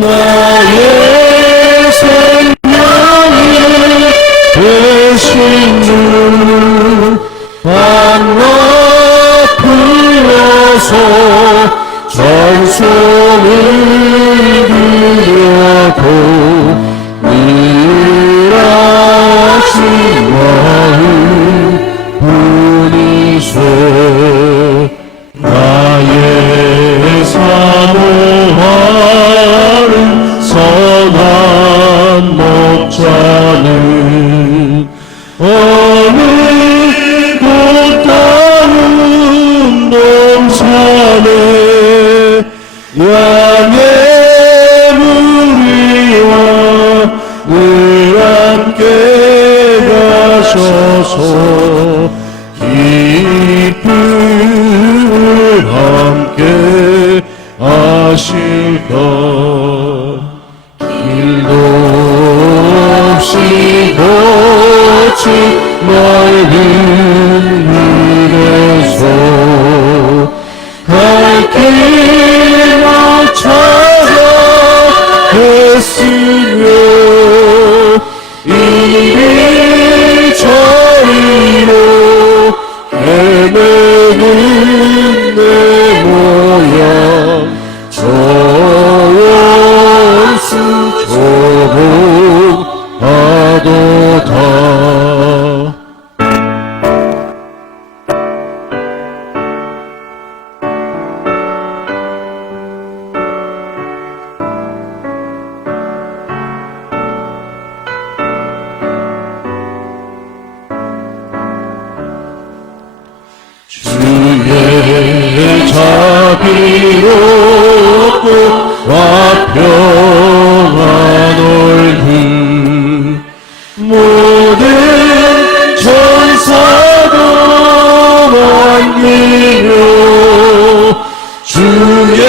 나의 생명이 되신 주 반갑으려서 찬송을 드려도 일하신 마음 뿐이소. 나의 사모하는 선한 목자는 어느 곳 다른 동산에 양의 무리와 늘 함께 가셔서 기쁨을 함께 하실까. 길도 없이 거친 넓은 길에서 갈 길을 찾아 했으며 이리 저리로 헤매는 내 모양 저 원수 조롱하도다. 주의 자비롭고 화평한 얼굴 모든 천사도 만기며 주의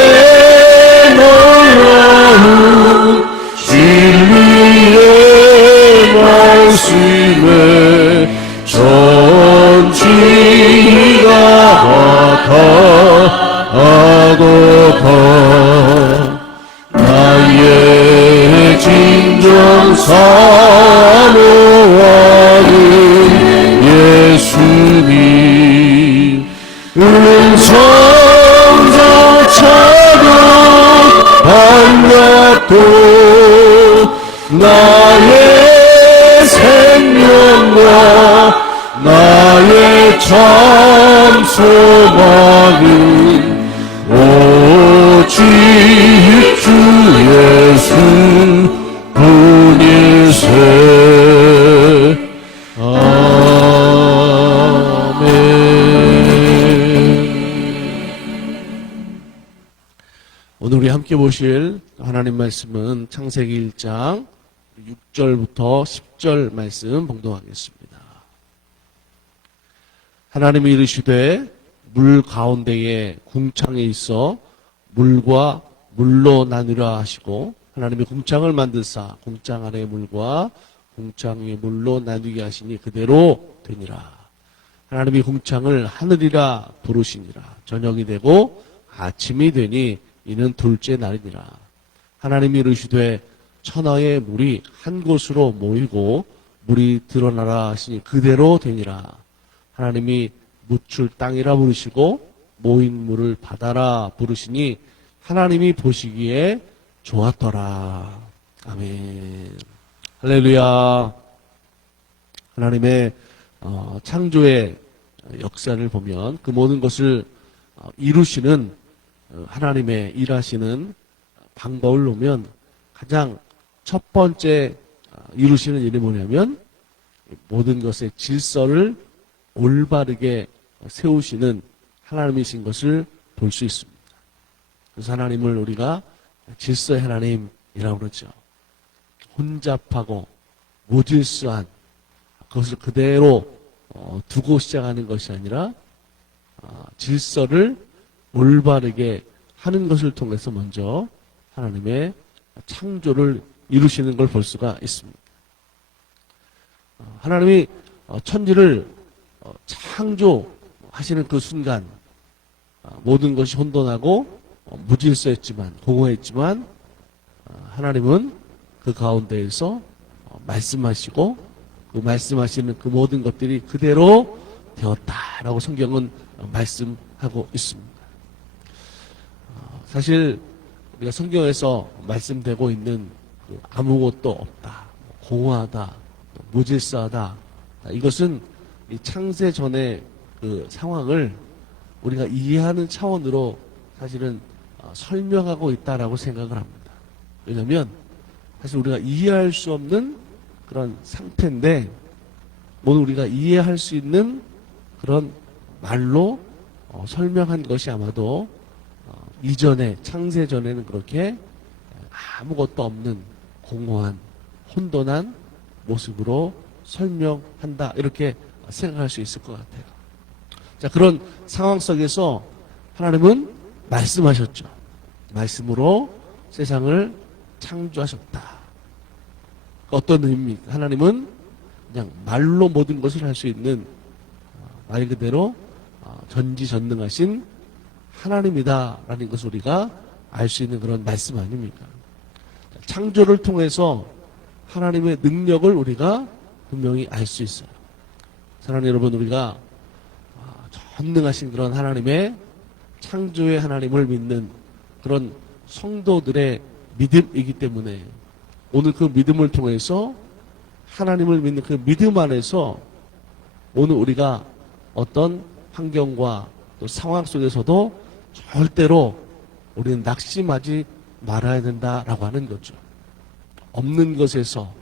놀라운 진리의 말씀에 전지가 나타나도다. 나의 진정 사모하는 예수님 은성자 차고 반갑고 나의 생명과 나의 참 소망은 오직 주 예수 뿐일세. 아멘. 오늘 우리 함께 보실 하나님 말씀은 창세기 1장 6절부터 10절 말씀 봉독하겠습니다. 하나님이 이르시되 물 가운데에 궁창에 있어 물과 물로 나누라 하시고 하나님이 궁창을 만드사 궁창 아래의 물과 궁창 위의 물로 나누게 하시니 그대로 되니라. 하나님이 궁창을 하늘이라 부르시니라. 저녁이 되고 아침이 되니 이는 둘째 날이니라. 하나님이 이르시되 천하의 물이 한 곳으로 모이고 물이 드러나라 하시니 그대로 되니라. 하나님이 묻출 땅이라 부르시고 모인 물을 바다라 부르시니 하나님이 보시기에 좋았더라. 아멘. 할렐루야. 하나님의 창조의 역사를 보면 그 모든 것을 이루시는 하나님의 일하시는 방법을 보면 가장 첫 번째 이루시는 일이 뭐냐면 모든 것의 질서를 올바르게 세우시는 하나님이신 것을 볼 수 있습니다. 그래서 하나님을 우리가 질서의 하나님이라고 그러죠. 혼잡하고 무질서한 그것을 그대로 두고 시작하는 것이 아니라 질서를 올바르게 하는 것을 통해서 먼저 하나님의 창조를 이루시는 걸 볼 수가 있습니다. 하나님이 천지를 창조하시는 그 순간 모든 것이 혼돈하고 무질서했지만 공허했지만 하나님은 그 가운데에서 말씀하시고 그 말씀하시는 그 모든 것들이 그대로 되었다라고 성경은 말씀하고 있습니다. 사실 우리가 성경에서 말씀되고 있는 그 아무것도 없다, 공허하다, 무질서하다, 이것은 이 창세 전의 그 상황을 우리가 이해하는 차원으로 사실은 설명하고 있다라고 생각을 합니다. 왜냐하면 사실 우리가 이해할 수 없는 그런 상태인데 오늘 우리가 이해할 수 있는 그런 말로 설명한 것이 아마도 이전에 창세 전에는 그렇게 아무것도 없는 공허한 혼돈한 모습으로 설명한다 이렇게 생각할 수 있을 것 같아요. 자, 그런 상황 속에서 하나님은 말씀하셨죠. 말씀으로 세상을 창조하셨다. 어떤 의미입니까? 하나님은 그냥 말로 모든 것을 할 수 있는 말 그대로 전지전능하신 하나님이다라는 것을 우리가 알 수 있는 그런 말씀 아닙니까? 창조를 통해서 하나님의 능력을 우리가 분명히 알 수 있어요. 사랑하는 여러분, 우리가 전능하신 그런 하나님의 창조의 하나님을 믿는 그런 성도들의 믿음이기 때문에 오늘 그 믿음을 통해서 하나님을 믿는 그 믿음 안에서 오늘 우리가 어떤 환경과 또 상황 속에서도 절대로 우리는 낙심하지 말아야 된다라고 하는 거죠. 없는 것에서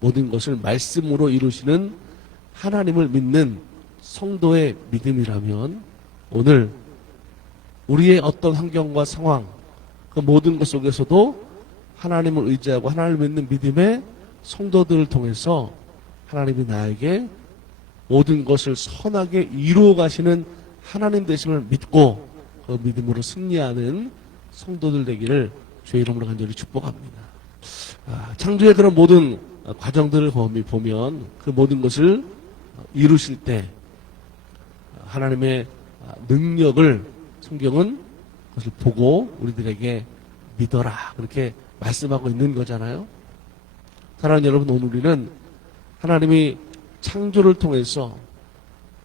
모든 것을 말씀으로 이루시는 하나님을 믿는 성도의 믿음이라면 오늘 우리의 어떤 환경과 상황 그 모든 것 속에서도 하나님을 의지하고 하나님을 믿는 믿음의 성도들을 통해서 하나님이 나에게 모든 것을 선하게 이루어 가시는 하나님 되심을 믿고 그 믿음으로 승리하는 성도들 되기를 주의 이름으로 간절히 축복합니다. 창조의 그런 모든 과정들을 보면 그 모든 것을 이루실 때 하나님의 능력을 성경은 그것을 보고 우리들에게 믿어라 그렇게 말씀하고 있는 거잖아요. 사랑하는 여러분, 오늘 우리는 하나님이 창조를 통해서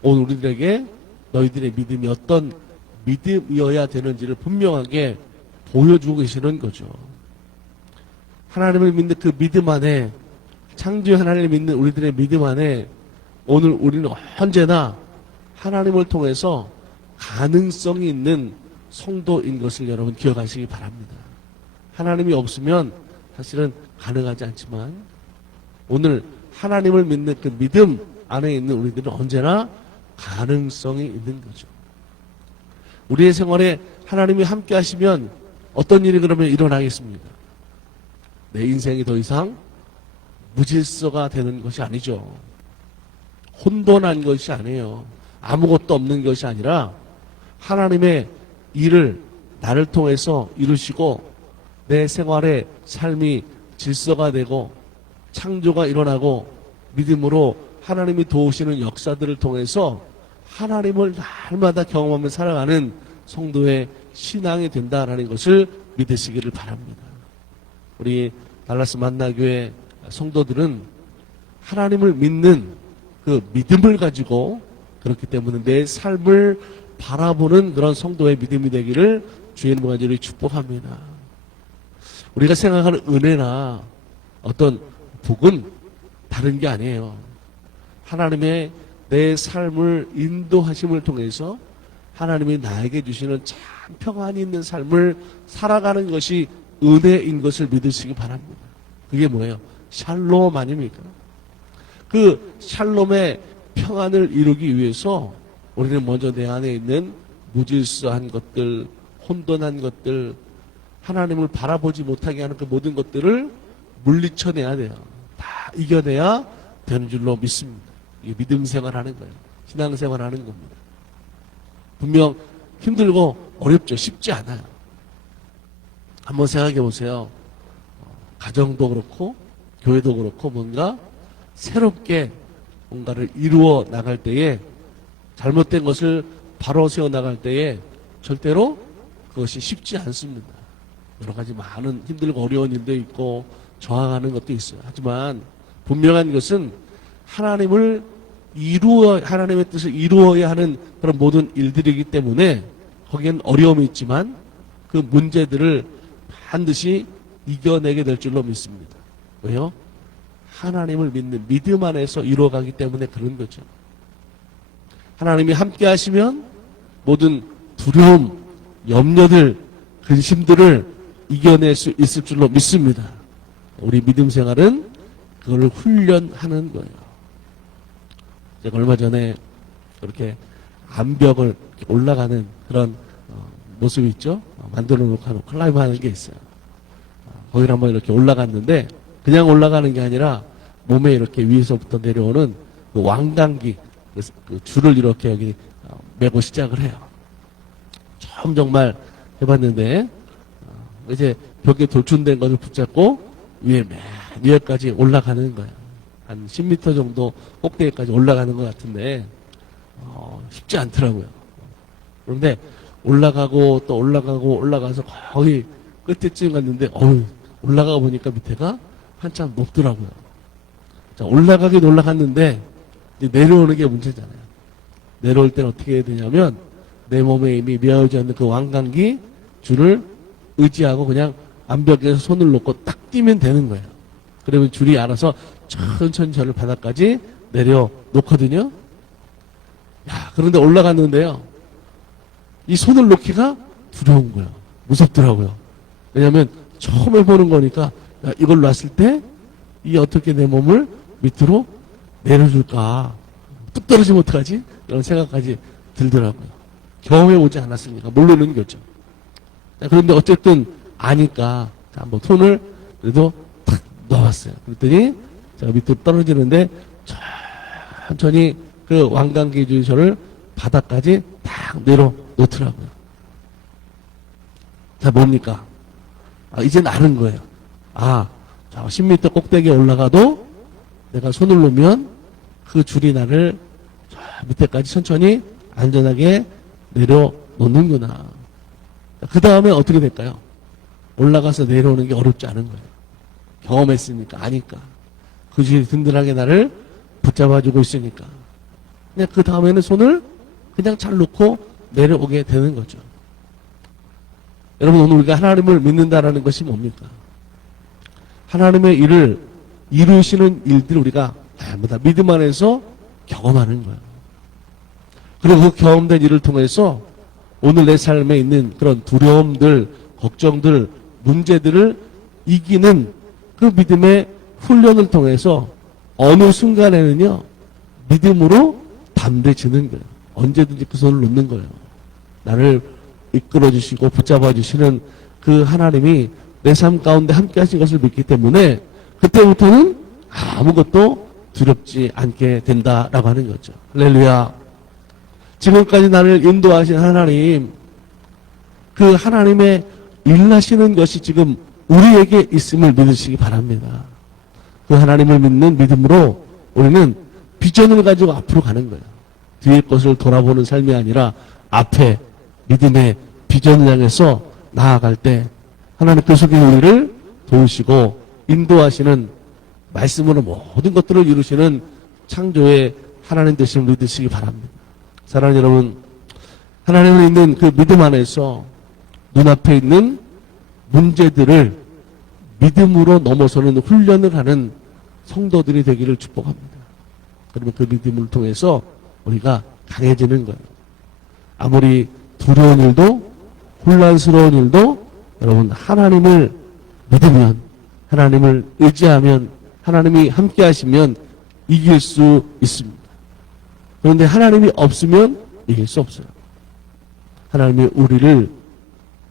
오늘 우리들에게 너희들의 믿음이 어떤 믿음이어야 되는지를 분명하게 보여주고 계시는 거죠. 하나님을 믿는 그 믿음 안에 창조의 하나님을 믿는 우리들의 믿음 안에 오늘 우리는 언제나 하나님을 통해서 가능성이 있는 성도인 것을 여러분 기억하시기 바랍니다. 하나님이 없으면 사실은 가능하지 않지만 오늘 하나님을 믿는 그 믿음 안에 있는 우리들은 언제나 가능성이 있는 거죠. 우리의 생활에 하나님이 함께 하시면 어떤 일이 그러면 일어나겠습니까? 내 인생이 더 이상 무질서가 되는 것이 아니죠. 혼돈한 것이 아니에요. 아무것도 없는 것이 아니라 하나님의 일을 나를 통해서 이루시고 내 생활의 삶이 질서가 되고 창조가 일어나고 믿음으로 하나님이 도우시는 역사들을 통해서 하나님을 날마다 경험하며 살아가는 성도의 신앙이 된다라는 것을 믿으시기를 바랍니다. 우리 달라스 만나교회 성도들은 하나님을 믿는 그 믿음을 가지고 그렇기 때문에 내 삶을 바라보는 그런 성도의 믿음이 되기를 주의 이름으로 간절히 축복합니다. 우리가 생각하는 은혜나 어떤 복은 다른 게 아니에요. 하나님의 내 삶을 인도하심을 통해서 하나님이 나에게 주시는 참 평안이 있는 삶을 살아가는 것이 은혜인 것을 믿으시기 바랍니다. 그게 뭐예요? 샬롬 아닙니까? 그 샬롬의 평안을 이루기 위해서 우리는 먼저 내 안에 있는 무질서한 것들, 혼돈한 것들, 하나님을 바라보지 못하게 하는 그 모든 것들을 물리쳐내야 돼요. 다 이겨내야 되는 줄로 믿습니다. 이게 믿음 생활하는 거예요. 신앙 생활하는 겁니다. 분명 힘들고 어렵죠. 쉽지 않아요. 한번 생각해 보세요. 가정도 그렇고 교회도 그렇고 뭔가 새롭게 뭔가를 이루어 나갈 때에 잘못된 것을 바로 세워 나갈 때에 절대로 그것이 쉽지 않습니다. 여러 가지 많은 힘들고 어려운 일도 있고 저항하는 것도 있어요. 하지만 분명한 것은 하나님의 뜻을 이루어야 하는 그런 모든 일들이기 때문에 거기엔 어려움이 있지만 그 문제들을 반드시 이겨내게 될 줄로 믿습니다. 왜요? 하나님을 믿는 믿음 안에서 이루어가기 때문에 그런 거죠. 하나님이 함께 하시면 모든 두려움, 염려들, 근심들을 이겨낼 수 있을 줄로 믿습니다. 우리 믿음 생활은 그걸 훈련하는 거예요. 제가 얼마 전에 그렇게 암벽을 올라가는 그런 모습이 있죠. 만들어 놓고 클라이브 하는 게 있어요. 거기를 한번 이렇게 올라갔는데 그냥 올라가는 게 아니라 몸에 이렇게 위에서부터 내려오는 그 왕관기 그 줄을 이렇게 여기 메고 시작을 해요. 처음 정말 해봤는데 이제 벽에 돌출된 것을 붙잡고 맨 위에까지 올라가는 거예요. 한 10m 정도 꼭대기까지 올라가는 것 같은데 쉽지 않더라고요. 그런데 올라가고 또 올라가서 거의 끝에쯤 갔는데 올라가 보니까 밑에가 한참 높더라고요. 자, 올라가긴 올라갔는데 이제 내려오는 게 문제잖아요. 내려올 때는 어떻게 해야 되냐면 내 몸에 이미 메어져 있는 그 왕관기 줄을 의지하고 그냥 암벽에서 손을 놓고 딱 뛰면 되는 거예요. 그러면 줄이 알아서 천천히 저를 바닥까지 내려놓거든요. 야, 그런데 올라갔는데요. 이 손을 놓기가 두려운 거예요. 무섭더라고요. 왜냐하면 처음 해보는 거니까 야, 이걸 놨을 때 이 어떻게 내 몸을 밑으로 내려줄까. 뚝 떨어지면 어떡하지? 이런 생각까지 들더라고요. 경험해보지 않았으니까 모르는 거죠. 자, 그런데 어쨌든 아니까 자, 한번 손을 그래도 탁 넣었어요. 그랬더니 제가 밑으로 떨어지는데 천천히 그 왕관기 줄을 바닥까지 탁 내려놓더라고요. 자, 뭡니까? 이제 아는 거예요. 자, 10m 꼭대기에 올라가도 내가 손을 놓으면 그 줄이 나를 밑에까지 천천히 안전하게 내려놓는구나. 그 다음에 어떻게 될까요? 올라가서 내려오는 게 어렵지 않은 거예요. 경험했으니까, 아니까. 그 줄이 든든하게 나를 붙잡아주고 있으니까. 그냥 그 다음에는 손을 그냥 잘 놓고 내려오게 되는 거죠. 여러분, 오늘 우리가 하나님을 믿는다라는 것이 뭡니까? 하나님의 일을 이루시는 일들을 우리가 다 믿음 안에서 경험하는 거예요. 그리고 그 경험된 일을 통해서 오늘 내 삶에 있는 그런 두려움들, 걱정들, 문제들을 이기는 그 믿음의 훈련을 통해서 어느 순간에는요, 믿음으로 담대해지는 거예요. 언제든지 그 손을 놓는 거예요. 나를 이끌어 주시고 붙잡아 주시는 그 하나님이 내 삶 가운데 함께 하신 것을 믿기 때문에 그때부터는 아무것도 두렵지 않게 된다라고 하는 거죠. 할렐루야. 지금까지 나를 인도하신 하나님, 그 하나님의 일하시는 것이 지금 우리에게 있음을 믿으시기 바랍니다. 그 하나님을 믿는 믿음으로 우리는 비전을 가지고 앞으로 가는 거예요. 뒤의 것을 돌아보는 삶이 아니라 앞에 믿음의 비전을 향해서 나아갈 때 하나님 그 속에 우리를 도우시고 인도하시는 말씀으로 모든 것들을 이루시는 창조의 하나님 되심을 믿으시기 바랍니다. 사랑하는 여러분, 하나님을 믿는 그 믿음 안에서 눈앞에 있는 문제들을 믿음으로 넘어서는 훈련을 하는 성도들이 되기를 축복합니다. 그러면 그 믿음을 통해서 우리가 강해지는 거예요. 아무리 두려운 일도 혼란스러운 일도 여러분 하나님을 믿으면, 하나님을 의지하면, 하나님이 함께 하시면 이길 수 있습니다. 그런데 하나님이 없으면 이길 수 없어요. 하나님이 우리를,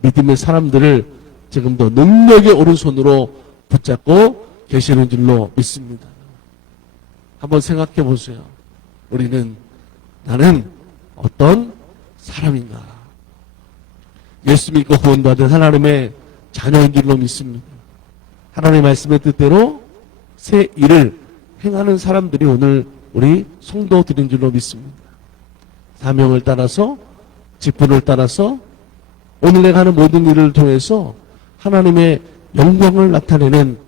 믿음의 사람들을 지금도 능력의 오른손으로 붙잡고 계시는 줄로 믿습니다. 한번 생각해 보세요. 나는 어떤 사람인가? 예수 믿고 구원받은 하나님의 자녀인 줄로 믿습니다. 하나님의 말씀의 뜻대로 새 일을 행하는 사람들이 오늘 우리 성도들인 줄로 믿습니다. 사명을 따라서, 직분을 따라서 오늘 내가 하는 모든 일을 통해서 하나님의 영광을 나타내는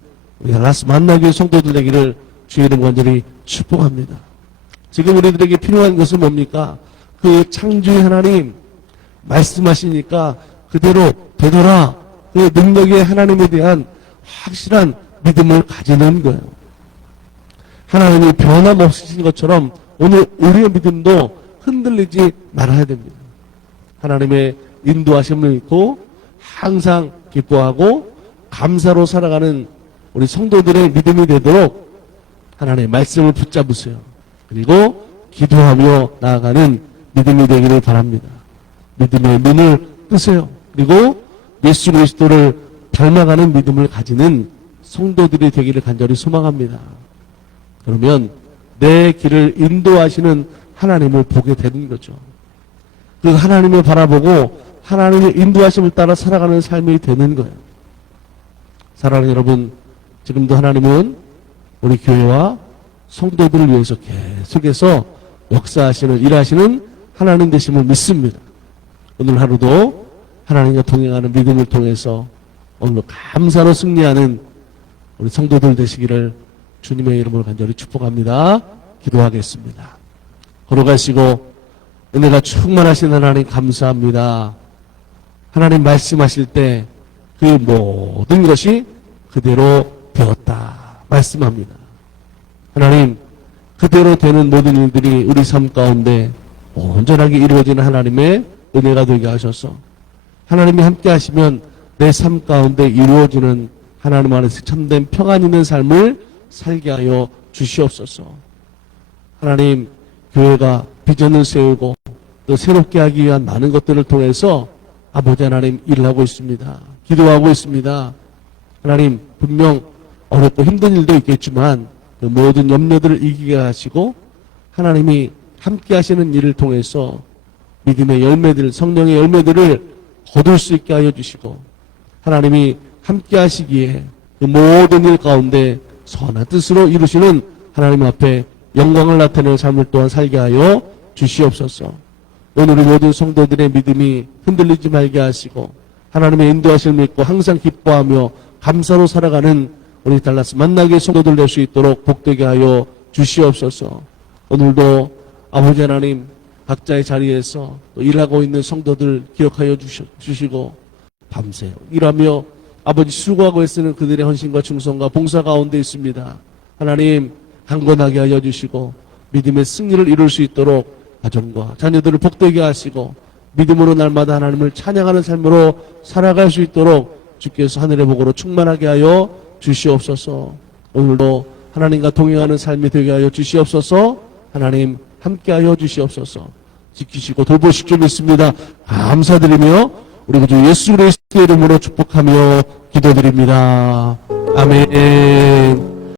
우리 달라스 만나교회 성도들 되기를 주의 이름 간절히 축복합니다. 지금 우리들에게 필요한 것은 뭡니까? 그 창조의 하나님 말씀하시니까 그대로 되돌아 그 능력의 하나님에 대한 확실한 믿음을 가지는 거예요. 하나님이 변함없으신 것처럼 오늘 우리의 믿음도 흔들리지 말아야 됩니다. 하나님의 인도하심을 믿고 항상 기뻐하고 감사로 살아가는 우리 성도들의 믿음이 되도록 하나님의 말씀을 붙잡으세요. 그리고 기도하며 나아가는 믿음이 되기를 바랍니다. 믿음의 눈을 뜨세요. 그리고 예수 그리스도를 닮아가는 믿음을 가지는 성도들이 되기를 간절히 소망합니다. 그러면 내 길을 인도하시는 하나님을 보게 되는 거죠. 그 하나님을 바라보고 하나님의 인도하심을 따라 살아가는 삶이 되는 거예요. 사랑하는 여러분, 지금도 하나님은 우리 교회와 성도들을 위해서 계속해서 역사하시는, 일하시는 하나님 되심을 믿습니다. 오늘 하루도 하나님과 동행하는 믿음을 통해서 오늘 감사로 승리하는 우리 성도들 되시기를 주님의 이름으로 간절히 축복합니다. 기도하겠습니다. 걸어가시고 은혜가 충만하신 하나님 감사합니다. 하나님 말씀하실 때 그 모든 것이 그대로 되었다 말씀합니다. 하나님 그대로 되는 모든 일들이 우리 삶 가운데 온전하게 이루어지는 하나님의 은혜가 되게 하셔서 하나님이 함께 하시면 내 삶 가운데 이루어지는 하나님 안에서 참된 평안 있는 삶을 살게 하여 주시옵소서. 하나님 교회가 비전을 세우고 또 새롭게 하기 위한 많은 것들을 통해서 아버지 하나님 일을 하고 있습니다. 기도하고 있습니다. 하나님 분명 어렵고 힘든 일도 있겠지만 그 모든 염려들을 이기게 하시고 하나님이 함께 하시는 일을 통해서 믿음의 열매들, 성령의 열매들을 거둘 수 있게 하여 주시고 하나님이 함께 하시기에 그 모든 일 가운데 선한 뜻으로 이루시는 하나님 앞에 영광을 나타내는 삶을 또한 살게 하여 주시옵소서. 오늘 우리 모든 성도들의 믿음이 흔들리지 말게 하시고 하나님의 인도하심을 믿고 항상 기뻐하며 감사로 살아가는 우리 달라스 만나게 성도들 될 수 있도록 복되게 하여 주시옵소서. 오늘도 아버지 하나님 각자의 자리에서 또 일하고 있는 성도들 기억하여 주시고 밤새 일하며 아버지 수고하고 애쓰는 그들의 헌신과 충성과 봉사 가운데 있습니다. 하나님 강건하게 하여 주시고 믿음의 승리를 이룰 수 있도록 가정과 자녀들을 복되게 하시고 믿음으로 날마다 하나님을 찬양하는 삶으로 살아갈 수 있도록 주께서 하늘의 복으로 충만하게 하여 주시옵소서. 오늘도 하나님과 동행하는 삶이 되게 하여 주시옵소서. 하나님 함께하여 주시옵소서. 지키시고 돌보실 줄 믿습니다. 감사드리며 우리 주 예수 그리스도의 이름으로 축복하며 기도드립니다. 아멘.